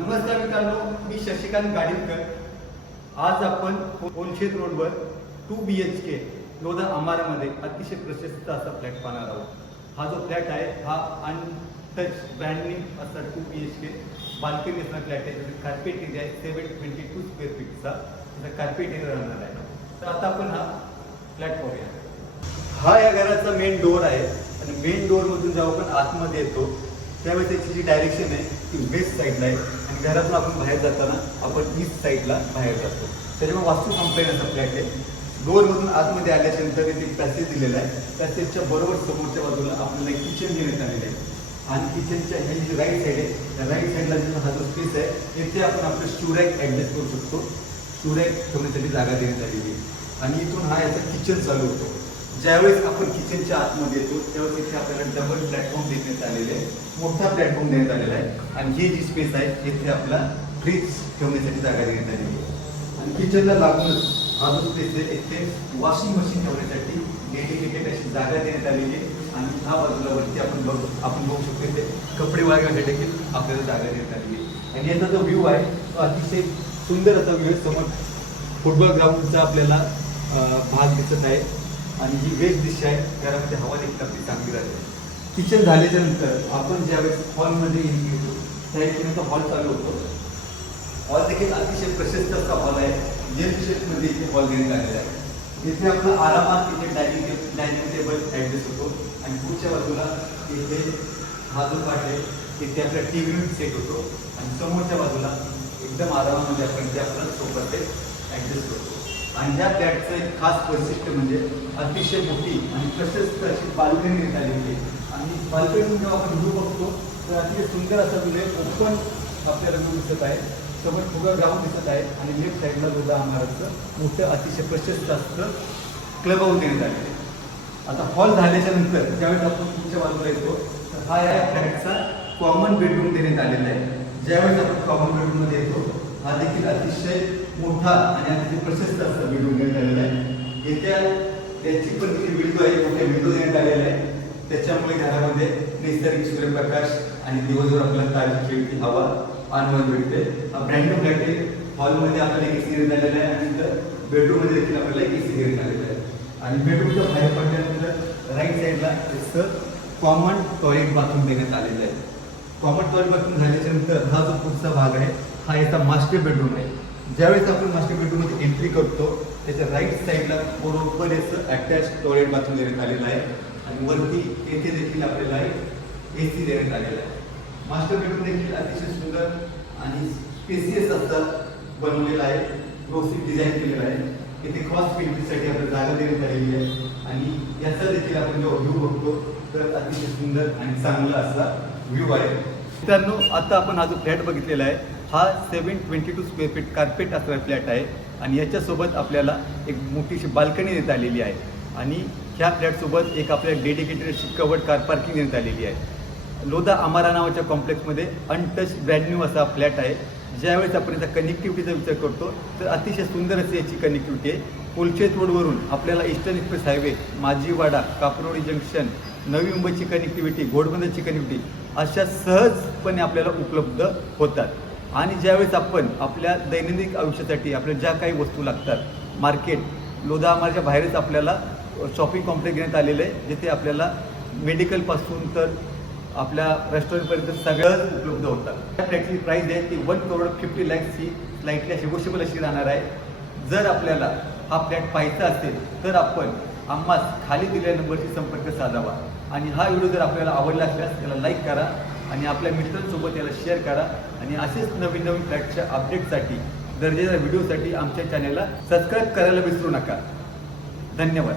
नमस्कार मित्रांनो, मी शशिकांत गाडीलकर। आज आपण कोलशेत रोडवर 2 BHK लोधा अमारामध्ये अतिशय प्रशस्त असा फ्लॅट पाहणार आहोत। हा जो फ्लॅट आहे हा अनटच ब्रँड न्यू असा 2 BHK बाल्कनी असणारा फ्लॅट आहे। त्याचा कार्पेट एरिया आहे 722 स्क्वेअर फीटचा। त्याचा कार्पेट एरिया राहणार आहे। तर आता आपण हा फ्लॅट पाहूया। हा या घराचा मेन डोर आहे आणि मेन डोर मधून जेव्हा आपण आतमध्ये येतो त्यावेळेस त्याची जी डायरेक्शन आहे ती वेस्ट साईडला आहे आणि घरातून आपण बाहेर जाताना आपण ईस्ट साईडला बाहेर जातो। त्याच्यामुळे वास्तू कंप्लेंटचा फ्लॅट आहे। डोरमधून आतमध्ये आल्याच्या नंतर इथे एक पॅसेज दिलेला आहे। पॅसेजच्या बरोबर समोरच्या बाजूला आपल्याला एक किचन देण्यात आलेलं आहे आणि किचनच्या ह्याची जी राईट साईड आहे त्या राईट साईडला जो हा जो स्पेस आहे इथे आपण आपलं स्टोरेज ॲडजस्ट करू शकतो। स्टोरेज ठेवण्यासाठी जागा देण्यात आलेली आहे आणि इथून हा याचा किचन चालू होतो। ज्यावेळेस आपण किचनच्या आतमध्ये येतो त्यावेळेस इथे आपल्याला डबल प्लॅटफॉर्म देण्यात आलेले आहे, मोठा प्लॅटफॉर्म देण्यात आलेला आहे आणि ही जी स्पेस आहे इथे आपला फ्रीज ठेवण्यासाठी जागा देण्यात आलेली आहे आणि किचनला लागूनच हा जो स्पेस आहे इथे वॉशिंग मशीन ठेवण्यासाठी डेडिकेटेड अशी जागा देण्यात आलेली आहे आणि ह्या बाजूला वरती आपण बघू शकतो इथे कपडे वाळवण्यासाठी देखील आपल्याला जागा देण्यात आलेली आहे आणि याचा जो व्ह्यू आहे तो अतिशय सुंदर असा व्ह्यू आहे। समोर फुटबॉल ग्राउंडचा आपल्याला भाग दिसत आहे आणि ही वेस्ट दिशा आहे, घरामध्ये हवा देखील आपली चांगली राहते। किचन झाल्याच्या नंतर आपण ज्यावेळेस हॉलमध्ये येतो त्या हॉल चालू होतो। हॉल देखील अतिशय प्रशस्त असा हॉल आहे, जेल शेपमध्ये इथे हॉल देण्यात आलेला आहे। इथे आपला आरामात इथे डायनिंग टेबल ॲडजस्ट होतो आणि पुढच्या बाजूला इथे हा जो पार्ट आहे तिथे आपला TV सेट होतो आणि समोरच्या बाजूला एकदम आरामामध्ये आपण इथे आपला सोफा सेट ॲडजस्ट करतो। आणि ह्या फ्लॅटचं एक खास वैशिष्ट्य म्हणजे अतिशय मोठी आणि प्रशस्त अशी बाल्कनी देण्यात आलेली आहे आणि बाल्कनीतून जेव्हा आपण व्ह्यू बघतो तर अतिशय सुंदर असा व्ह्यू ओपन आपल्याला व्ह्यू दिसत आहे। समोर फुगा ग्राउंड दिसत आहे आणि लेफ्ट साईडला लोधा अमाराचं मोठं अतिशय प्रशस्त असं क्लब हाऊस देण्यात आलेलं आहे। आता हॉल झाल्याच्या नंतर ज्यावेळेस आपण पुढच्या बाजूला येतो तर हा या फ्लॅटचा कॉमन बेडरूम देण्यात आलेला आहे। ज्यावेळेस आपण कॉमन बेडरूममध्ये येतो हा देखील अतिशय मोठा आणि अतिशय प्रशस्त असा बेडरूम देण्यात आलेला आहे। येत्या त्याची पण जी विंडो आहे मोठ्या विंडो देण्यात आलेला आहे, त्याच्यामुळे घरामध्ये नैसर्गिक सूर्यप्रकाश आणि दिवसभर आपल्याला ताजी खेळती हवा अनुभव मिळते। हा ब्रँड न्यू फ्लॅट आहे। हॉलमध्ये आपल्याला AC देण्यात आलेला आहे आणि नंतर बेडरूममध्ये देखील आपल्याला AC देण्यात आलेला आहे आणि बेडरूमच्या बाहेर पडल्यानंतर राईट साईडला एक कॉमन टॉयलेट बाथरूम देण्यात आलेलं आहे। कॉमन टॉयलेट बाथरूम झाल्याच्या नंतर हा जो पुढचा भाग आहे हा याचा मास्टर बेडरूम आहे। ज्यावेळेस आपण मास्टर बेडरूममध्ये एंट्री करतो त्याच्या राईट साईडला बरोबर याचं अटॅच टॉयलेट बाथरूम देण्यात आलेलं आहे आणि वरती येथे देखील आपल्याला एक AC देण्यात आलेला आहे। मास्टर बेडरूम देखील अतिशय सुंदर आणि स्पेसियस असं बनवलेलं आहे, व्यवस्थित डिझाईन केलेलं आहे। इथे क्रॉस फिल्टरसाठी आपल्याला जागा देण्यात आलेली आहे आणि याचा देखील आपण जेव्हा व्ह्यू बघतो तर अतिशय सुंदर आणि चांगला असा व्ह्यू आहे। मित्रांनो, आता आपण हा जो फ्लॅट बघितलेला आहे हा 722 स्क्वेअर फीट कार्पेट असणारा फ्लॅट आहे आणि याच्यासोबत आपल्याला एक मोठीशी बाल्कनी देण्यात आलेली आहे आणि ह्या फ्लॅटसोबत एक आपल्याला डेडिकेटेड अशी कवर्ड कार पार्किंग देण्यात आलेली आहे। लोधा अमारा नावाच्या कॉम्प्लेक्समध्ये अनटच ब्रँड न्यू असा फ्लॅट आहे। ज्यावेळेस आपण याचा कनेक्टिव्हिटीचा विचार करतो तर अतिशय सुंदर अशी याची कनेक्टिव्हिटी आहे। कोलशेत रोडवरून आपल्याला eastern express highway, Majiwada, कापरोडी junction, नवी मुंबईची कनेक्टिव्हिटी, घोडबंदरची कनेक्टिव्हिटी अशा सहजपणे आपल्याला उपलब्ध होतात आणि ज्यावेळेस आपण आपल्या दैनंदिन आयुष्यासाठी आपल्याला ज्या काही वस्तू लागतात मार्केट लोधा अमाराच्या बाहेरच आपल्याला शॉपिंग कॉम्प्लेक्स घेण्यात आलेलं आहे, जिथे आपल्याला मेडिकलपासून तर आपल्या रेस्टॉरंटपर्यंत सगळंच उपलब्ध होतात। त्या फ्लॅटची प्राईस आहे ती 1,50 lakhs ही स्लाइटली नेगोशिएबल अशी राहणार आहे। जर आपल्याला हा फ्लॅट पाहायचा असेल तर आपण आम्हास खाली दिलेल्या नंबरशी संपर्क साधावा आणि हा व्हिडिओ जर आपल्याला आवडला असल्यास त्याला लाईक करा आणि आपल्या मित्रांसोबत याला शेअर करा आणि असेच नवीन नवीन फ्लॅटच्या अपडेटसाठी दर्जेदार व्हिडिओसाठी आमच्या चॅनलला सबस्क्राईब करायला विसरू नका। धन्यवाद।